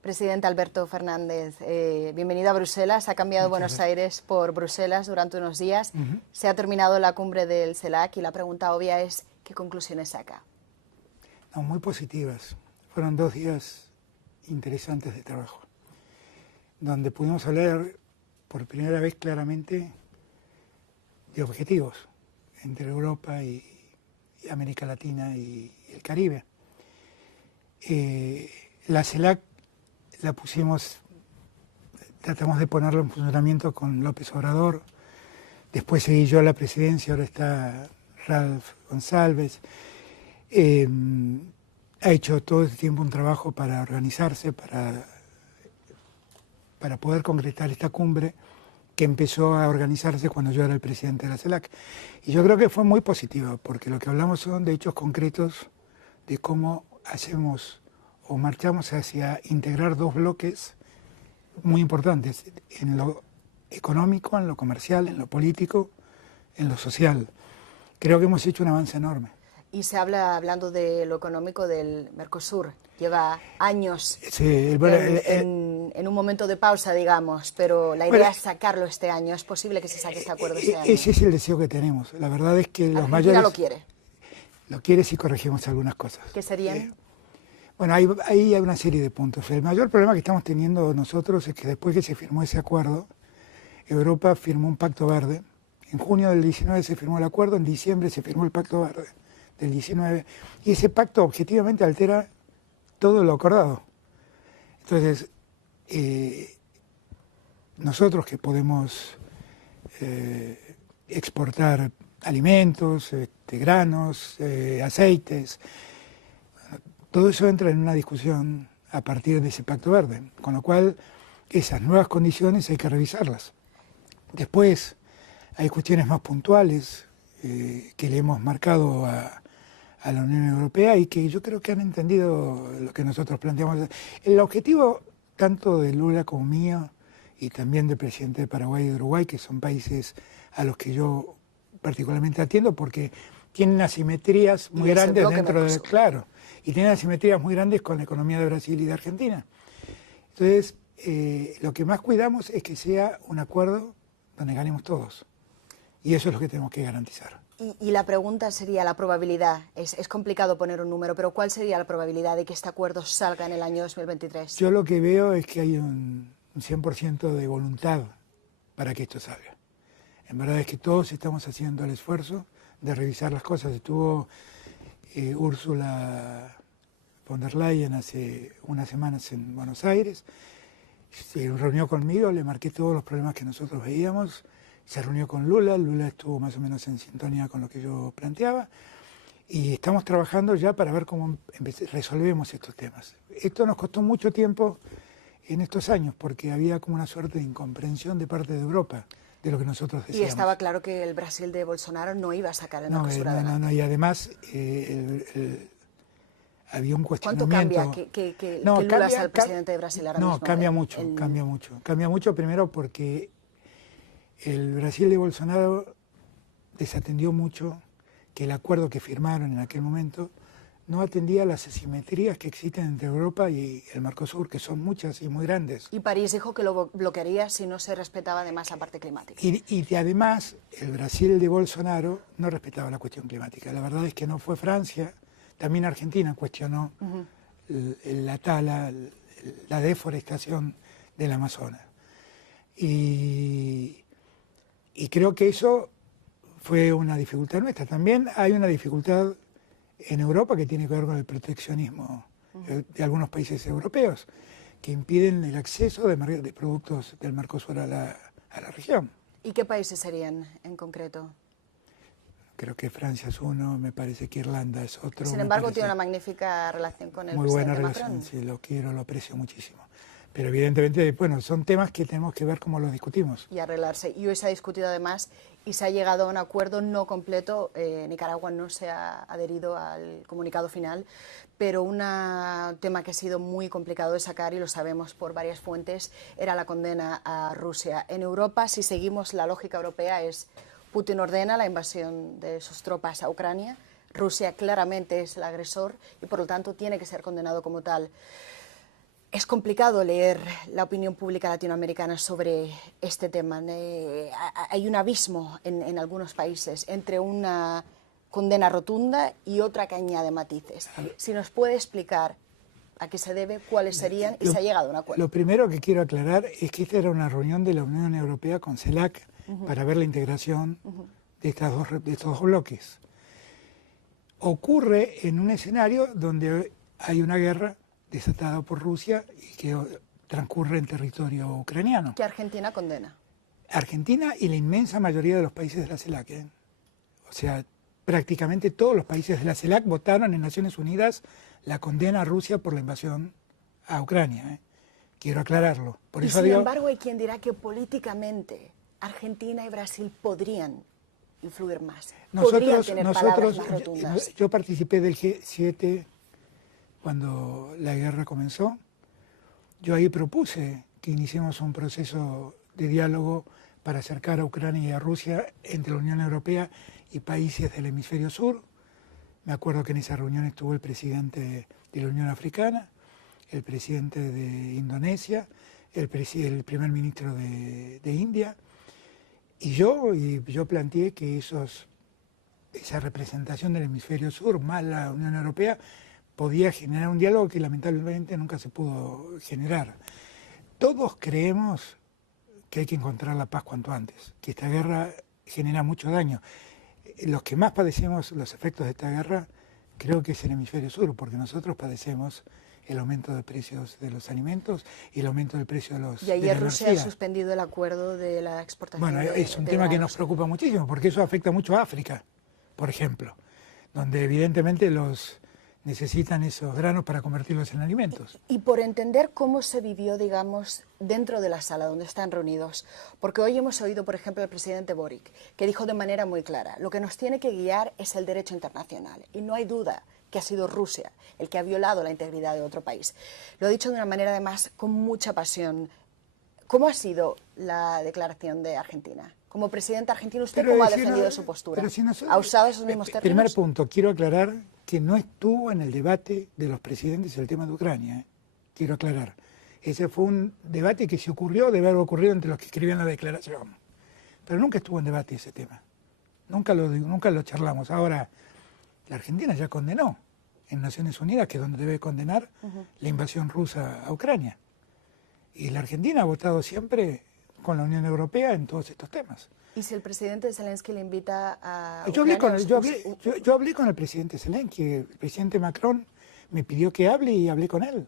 Presidente Alberto Fernández, bienvenido a Bruselas. Ha cambiado Buenos Aires por Bruselas durante unos días. Se ha terminado la cumbre del CELAC y la pregunta obvia es, ¿qué conclusiones saca? No, muy positivas. Fueron 2 días interesantes de trabajo, donde pudimos hablar por primera vez claramente de objetivos entre Europa y América Latina y el Caribe. La CELAC la pusimos, tratamos de ponerlo en funcionamiento con López Obrador, después seguí yo a la presidencia, ahora está Ralph González. Ha hecho todo este tiempo un trabajo para organizarse, para poder concretar esta cumbre que empezó a organizarse cuando yo era el presidente de la CELAC. Y yo creo que fue muy positiva, porque lo que hablamos son de hechos concretos de cómo hacemos o marchamos hacia integrar 2 bloques muy importantes, en lo económico, en lo comercial, en lo político, en lo social. Creo que hemos hecho un avance enorme. Y se habla, hablando de lo económico, del Mercosur. Lleva años en un momento de pausa, digamos, pero la idea es sacarlo este año. ¿Es posible que se saque este acuerdo este año? Ese es el deseo que tenemos. La verdad es que los mayores... lo quiere. Lo quiere si corregimos algunas cosas. ¿Qué serían? Bueno, ahí hay una serie de puntos. El mayor problema que estamos teniendo nosotros es que después que se firmó ese acuerdo, Europa firmó un pacto verde. En junio del 19 se firmó el acuerdo, en diciembre se firmó el pacto verde del 19, y ese pacto objetivamente altera todo lo acordado. Entonces, nosotros que podemos exportar alimentos, granos, aceites, todo eso entra en una discusión a partir de ese pacto verde, con lo cual esas nuevas condiciones hay que revisarlas. Después hay cuestiones más puntuales que le hemos marcado a la Unión Europea y que yo creo que han entendido lo que nosotros planteamos. El objetivo tanto de Lula como mío y también del presidente de Paraguay y de Uruguay, que son países a los que yo particularmente atiendo porque tienen asimetrías muy grandes dentro de... Claro, y tienen asimetrías muy grandes con la economía de Brasil y de Argentina. Entonces, lo que más cuidamos es que sea un acuerdo donde ganemos todos. Y eso es lo que tenemos que garantizar. Y la pregunta sería la probabilidad. Es complicado poner un número, pero ¿cuál sería la probabilidad de que este acuerdo salga en el año 2023? Yo lo que veo es que hay un 100% de voluntad para que esto salga. En verdad es que todos estamos haciendo el esfuerzo de revisar las cosas. Estuvo Ursula von der Leyen hace unas semanas en Buenos Aires, se reunió conmigo, le marqué todos los problemas que nosotros veíamos, se reunió con Lula estuvo más o menos en sintonía con lo que yo planteaba, y estamos trabajando ya para ver cómo resolvemos estos temas. Esto nos costó mucho tiempo en estos años, porque había como una suerte de incomprensión de parte de Europa de lo que nosotros decíamos. Y estaba claro que el Brasil de Bolsonaro no iba a sacar el Mercosur adelante. No, y además había un cuestionamiento. ¿Cuánto cambia que Lula sea el presidente de Brasil ahora mismo? No, cambia mucho. Cambia mucho primero porque el Brasil de Bolsonaro desatendió mucho que el acuerdo que firmaron en aquel momento no atendía las asimetrías que existen entre Europa y el Mercosur, que son muchas y muy grandes. Y París dijo que lo bloquearía si no se respetaba además la parte climática. Y además, el Brasil de Bolsonaro no respetaba la cuestión climática. La verdad es que no fue Francia, también Argentina cuestionó la tala, la deforestación del Amazonas. Y creo que eso fue una dificultad nuestra. También hay una dificultad en Europa que tiene que ver con el proteccionismo de algunos países europeos que impiden el acceso de productos del Mercosur a la región. ¿Y qué países serían en concreto? Creo que Francia es uno, me parece que Irlanda es otro. Sin embargo, tiene una magnífica relación con el presidente Macron. Muy buena relación, sí, lo quiero, lo aprecio muchísimo. Pero evidentemente, bueno, son temas que tenemos que ver cómo los discutimos. Y arreglarse. Y hoy se ha discutido además y se ha llegado a un acuerdo no completo. Nicaragua no se ha adherido al comunicado final, pero un tema que ha sido muy complicado de sacar, y lo sabemos por varias fuentes, era la condena a Rusia. En Europa, si seguimos la lógica europea, es Putin ordena la invasión de sus tropas a Ucrania, Rusia claramente es el agresor y por lo tanto tiene que ser condenado como tal. Es complicado leer la opinión pública latinoamericana sobre este tema. Hay un abismo en algunos países entre una condena rotunda y otra que añade matices. Si nos puede explicar a qué se debe, cuáles serían y se ha llegado a un acuerdo. Lo primero que quiero aclarar es que esta era una reunión de la Unión Europea con CELAC para ver la integración de estos dos bloques. Ocurre en un escenario donde hay una guerra desatada por Rusia y que transcurre en territorio ucraniano. Que Argentina condena. Argentina y la inmensa mayoría de los países de la CELAC. O sea, prácticamente todos los países de la CELAC votaron en Naciones Unidas la condena a Rusia por la invasión a Ucrania. Quiero aclararlo. Por eso sin embargo, hay quien dirá que políticamente Argentina y Brasil podrían influir más. Podrían tener palabras más rotundas. Yo participé del G7 cuando la guerra comenzó. Yo ahí propuse que iniciemos un proceso de diálogo para acercar a Ucrania y a Rusia entre la Unión Europea y países del hemisferio sur. Me acuerdo que en esa reunión estuvo el presidente de la Unión Africana, el presidente de Indonesia, el primer ministro de India, y yo planteé que esa representación del hemisferio sur más la Unión Europea podía generar un diálogo que lamentablemente nunca se pudo generar. Todos creemos que hay que encontrar la paz cuanto antes, que esta guerra genera mucho daño. Los que más padecemos los efectos de esta guerra creo que es el hemisferio sur, porque nosotros padecemos el aumento de precios de los alimentos y el aumento del precio de los Y ayer Rusia ha suspendido el acuerdo de la exportación. Bueno, es un tema que nos preocupa muchísimo, porque eso afecta mucho a África, por ejemplo, donde evidentemente necesitan esos granos para convertirlos en alimentos. Y por entender cómo se vivió, digamos, dentro de la sala donde están reunidos, porque hoy hemos oído, por ejemplo, al presidente Boric, que dijo de manera muy clara, lo que nos tiene que guiar es el derecho internacional, y no hay duda que ha sido Rusia el que ha violado la integridad de otro país. Lo ha dicho de una manera, además, con mucha pasión. ¿Cómo ha sido la declaración de Argentina? Como presidente argentino, ¿usted cómo ha defendido su postura? ¿Ha usado esos mismos términos? Primer punto, quiero aclarar que no estuvo en el debate de los presidentes el tema de Ucrania. Quiero aclarar. Ese fue un debate que se ocurrió, debe haber ocurrido entre los que escribían la declaración. Pero nunca estuvo en debate ese tema. Nunca lo charlamos. Ahora, la Argentina ya condenó en Naciones Unidas, que es donde debe condenar la invasión rusa a Ucrania. Y la Argentina ha votado siempre con la Unión Europea en todos estos temas. ¿Y si el presidente Zelensky le invita a yo hablé con el presidente Zelensky, el presidente Macron me pidió que hable y hablé con él.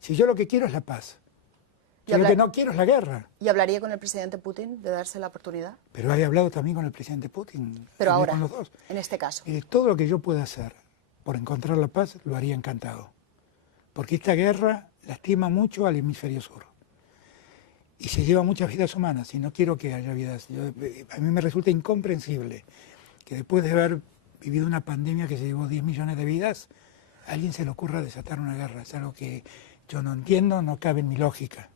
Si yo lo que quiero es la paz, yo lo que no quiero es la guerra. ¿Y hablaría con el presidente Putin de darse la oportunidad? Pero he hablado también con el presidente Putin. Pero ahora, con los dos. En este caso. Todo lo que yo pueda hacer por encontrar la paz lo haría encantado. Porque esta guerra lastima mucho al hemisferio sur. Y se lleva muchas vidas humanas, y no quiero que haya vidas. A mí me resulta incomprensible que después de haber vivido una pandemia que se llevó 10 millones de vidas, a alguien se le ocurra desatar una guerra. Es algo que yo no entiendo, no cabe en mi lógica.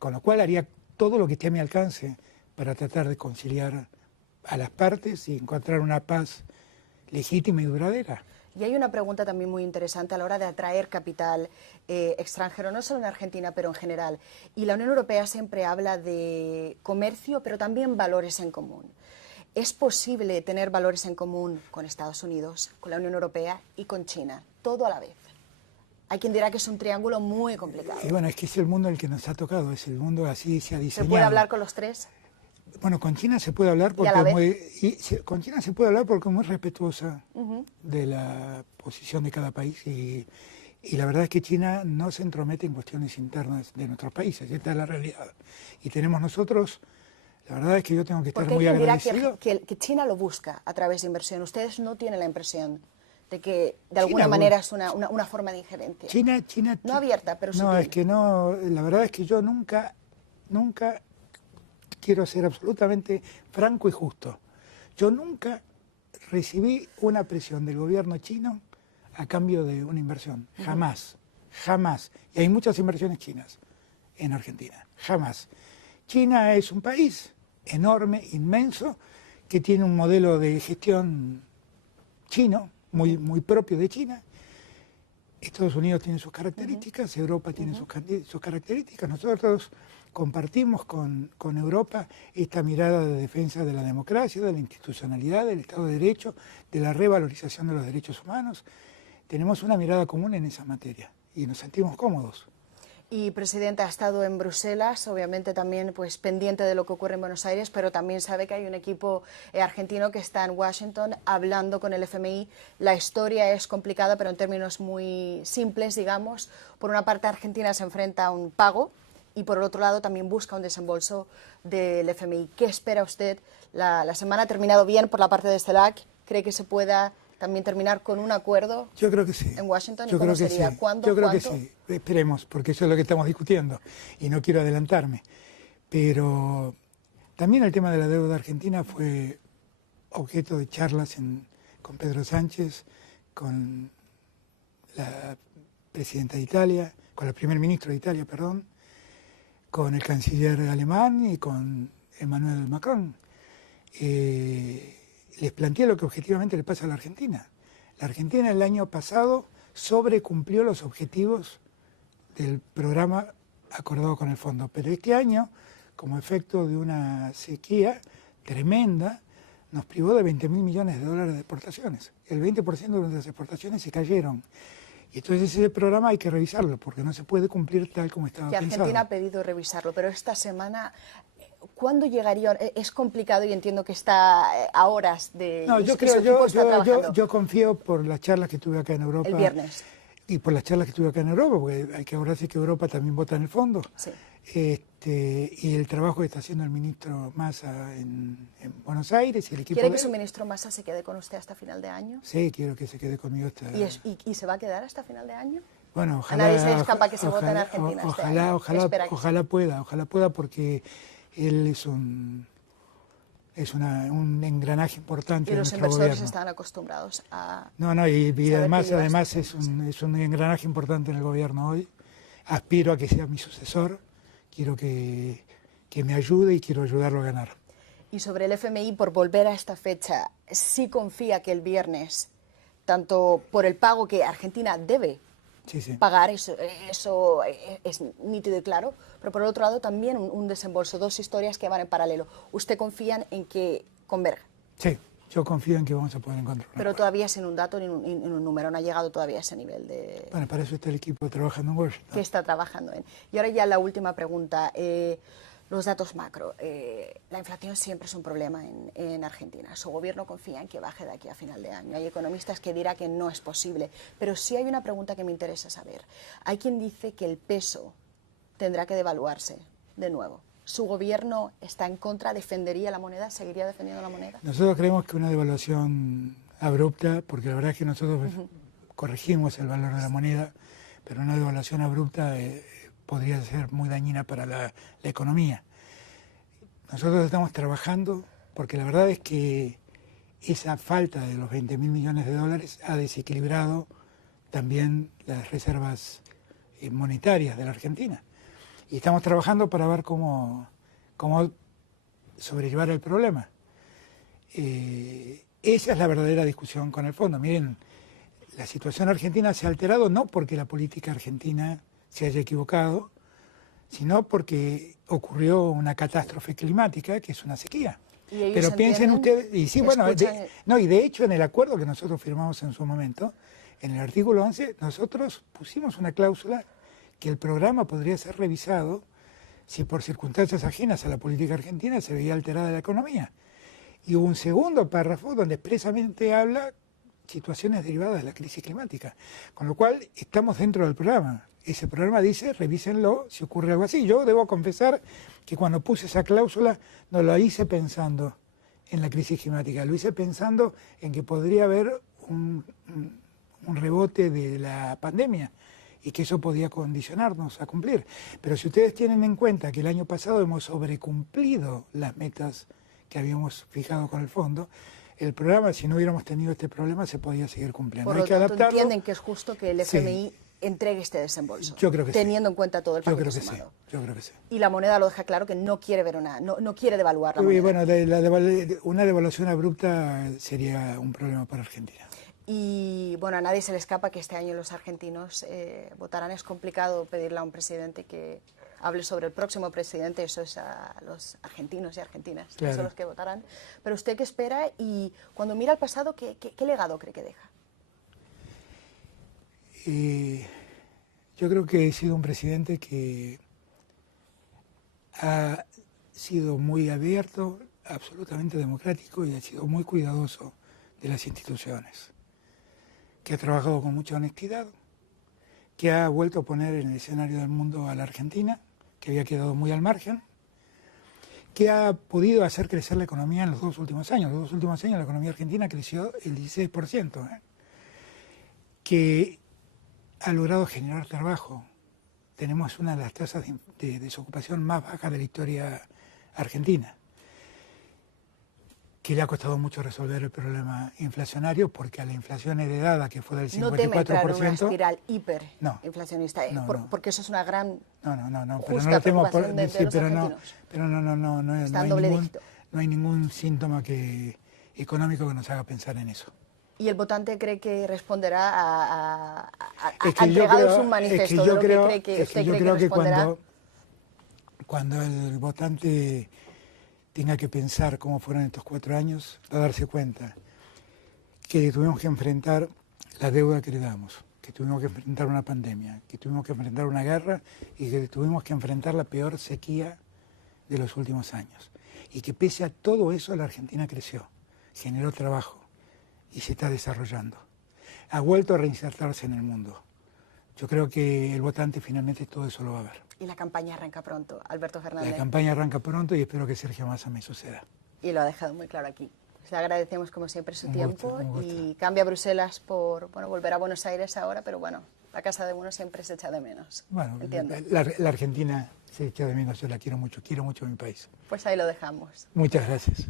Con lo cual haría todo lo que esté a mi alcance para tratar de conciliar a las partes y encontrar una paz legítima y duradera. Y hay una pregunta también muy interesante a la hora de atraer capital extranjero, no solo en Argentina, pero en general. Y la Unión Europea siempre habla de comercio, pero también valores en común. ¿Es posible tener valores en común con Estados Unidos, con la Unión Europea y con China, todo a la vez? Hay quien dirá que es un triángulo muy complicado. Y bueno, es que es el mundo el que nos ha tocado, es el mundo así se ha diseñado. ¿Se puede hablar con los tres? Bueno, con China se puede hablar porque con China se puede hablar porque es muy respetuosa de la posición de cada país y la verdad es que China no se entromete en cuestiones internas de nuestros países, esta es la realidad. Y tenemos nosotros, la verdad es que yo tengo que estar muy agradecido. Que China lo busca a través de inversión. Ustedes no tienen la impresión de que de alguna manera es una forma de injerencia. China no abierta, pero no, es que no, la verdad es que yo nunca quiero ser absolutamente franco y justo. Yo nunca recibí una presión del gobierno chino a cambio de una inversión. Jamás, jamás. Y hay muchas inversiones chinas en Argentina. Jamás. China es un país enorme, inmenso, que tiene un modelo de gestión chino, muy propio de China. Estados Unidos tiene sus características, Europa tiene sus características. Nosotros compartimos con Europa esta mirada de defensa de la democracia, de la institucionalidad, del Estado de Derecho, de la revalorización de los derechos humanos. Tenemos una mirada común en esa materia y nos sentimos cómodos. Y, presidente, ha estado en Bruselas, obviamente también pues pendiente de lo que ocurre en Buenos Aires, pero también sabe que hay un equipo argentino que está en Washington hablando con el FMI. La historia es complicada, pero en términos muy simples, digamos. Por una parte, Argentina se enfrenta a un pago y, por el otro lado, también busca un desembolso del FMI. ¿Qué espera usted? La semana ha terminado bien por la parte de CELAC. ¿Cree que se pueda también terminar con un acuerdo? Yo creo que sí. En Washington. Yo ¿Y cómo creo que sería? sí. ¿Cuándo? Yo creo ¿Cuánto? que sí. Esperemos, porque eso es lo que estamos discutiendo y no quiero adelantarme. Pero también el tema de la deuda argentina fue objeto de charlas con Pedro Sánchez, con la presidenta de Italia, con el primer ministro de Italia, perdón, con el canciller alemán y con Emmanuel Macron. Les planteé lo que objetivamente le pasa a la Argentina. La Argentina el año pasado sobrecumplió los objetivos del programa acordado con el fondo, pero este año, como efecto de una sequía tremenda, nos privó de 20.000 millones de dólares de exportaciones. El 20% de nuestras exportaciones se cayeron. Y entonces ese programa hay que revisarlo, porque no se puede cumplir tal como estaba pensado. Argentina ha pedido revisarlo, pero esta semana, ¿cuándo llegaría? Es complicado y entiendo que está a horas de... No, yo confío por las charlas que tuve acá en Europa. El viernes. Y por las charlas que tuve acá en Europa, porque hay que acordarse que Europa también vota en el fondo. Sí. Y el trabajo que está haciendo el ministro Massa en Buenos Aires y el equipo. ¿Quiere que su ministro Massa se quede con usted hasta final de año? Sí, quiero que se quede conmigo hasta... ¿Y se va a quedar hasta final de año? Bueno, ojalá... A nadie se le escapa que se vota en Argentina Ojalá pueda, porque él es un engranaje importante y en los nuestro inversores gobierno. están acostumbrados a... Y además es un engranaje importante en el gobierno hoy. Aspiro a que sea mi sucesor, quiero que me ayude y quiero ayudarlo a ganar. Y sobre el FMI, por volver a esta fecha, ¿sí confía que el viernes, tanto por el pago que Argentina debe pagar, eso es nítido y claro, pero por el otro lado también un desembolso, dos historias que van en paralelo? ¿Usted confía en que converja? Sí, yo confío en que vamos a poder encontrar una Pero todavía sin un dato ni un número, no ha llegado todavía a ese nivel de... Bueno, para eso está el equipo trabajando en Washington. Que está trabajando en. Y ahora ya la última pregunta, los datos macro. La inflación siempre es un problema en Argentina. Su gobierno confía en que baje de aquí a final de año. Hay economistas que dirán que no es posible, pero sí hay una pregunta que me interesa saber. Hay quien dice que el peso tendrá que devaluarse de nuevo. ¿Su gobierno está en contra? ¿Defendería la moneda? ¿Seguiría defendiendo la moneda? Nosotros creemos que una devaluación abrupta, porque la verdad es que nosotros corregimos el valor de la moneda, pero una devaluación abrupta podría ser muy dañina para la economía. Nosotros estamos trabajando porque la verdad es que esa falta de los 20.000 millones de dólares ha desequilibrado también las reservas monetarias de la Argentina. Y estamos trabajando para ver cómo sobrellevar el problema. Esa es la verdadera discusión con el fondo. Miren, la situación argentina se ha alterado no porque la política argentina se haya equivocado, sino porque ocurrió una catástrofe climática, que es una sequía. Pero piensen ustedes, y sí, bueno, y de hecho en el acuerdo que nosotros firmamos en su momento, en el artículo 11, nosotros pusimos una cláusula que el programa podría ser revisado si por circunstancias ajenas a la política argentina se veía alterada la economía. Y hubo un segundo párrafo donde expresamente habla situaciones derivadas de la crisis climática, con lo cual estamos dentro del programa. Ese programa dice, revísenlo si ocurre algo así. Yo debo confesar que cuando puse esa cláusula no lo hice pensando en la crisis climática, lo hice pensando en que podría haber un rebote de la pandemia y que eso podía condicionarnos a cumplir. Pero si ustedes tienen en cuenta que el año pasado hemos sobrecumplido las metas que habíamos fijado con el fondo, el programa, si no hubiéramos tenido este problema, se podía seguir cumpliendo. Por lo tanto, ¿entienden que es justo que el FMI entregue este desembolso? Yo creo que teniendo en cuenta todo el paquete sumado. Yo creo que sí. Y la moneda lo deja claro que no quiere ver no quiere devaluar la moneda. Bueno, una devaluación abrupta sería un problema para Argentina. Y bueno, a nadie se le escapa que este año los argentinos votarán. Es complicado pedirle a un presidente que hable sobre el próximo presidente, eso es a los argentinos y argentinas, claro, que son los que votarán. Pero usted, ¿qué espera? Y cuando mira al pasado, ¿qué legado cree que deja? Yo creo que he sido un presidente que ha sido muy abierto, absolutamente democrático y ha sido muy cuidadoso de las instituciones, que ha trabajado con mucha honestidad, que ha vuelto a poner en el escenario del mundo a la Argentina, que había quedado muy al margen, que ha podido hacer crecer la economía en los 2 últimos años. Los 2 últimos años la economía argentina creció el 16%, que ha logrado generar trabajo. Tenemos una de las tasas de desocupación más bajas de la historia argentina, que le ha costado mucho resolver el problema inflacionario, porque a la inflación heredada, que fue del 54%... No teme entrar en una espiral hiperinflacionista, porque eso es una gran justa preocupación de los argentinos. Pero no hay ningún síntoma económico que nos haga pensar en eso. ¿Y el votante cree que responderá a entregados un manifiesto? Yo creo que cuando el votante tenga que pensar cómo fueron estos 4 años, va a darse cuenta que tuvimos que enfrentar la deuda que heredamos, que tuvimos que enfrentar una pandemia, que tuvimos que enfrentar una guerra y que tuvimos que enfrentar la peor sequía de los últimos años. Y que pese a todo eso la Argentina creció, generó trabajo y se está desarrollando. Ha vuelto a reinsertarse en el mundo. Yo creo que el votante finalmente todo eso lo va a ver. Y la campaña arranca pronto, Alberto Fernández. La campaña arranca pronto y espero que Sergio Massa me suceda. Y lo ha dejado muy claro aquí. Le agradecemos como siempre su tiempo y cambia Bruselas por volver a Buenos Aires ahora, pero bueno, la casa de uno siempre se echa de menos. Bueno, entiendo. La Argentina se echa de menos, yo la quiero mucho mi país. Pues ahí lo dejamos. Muchas gracias.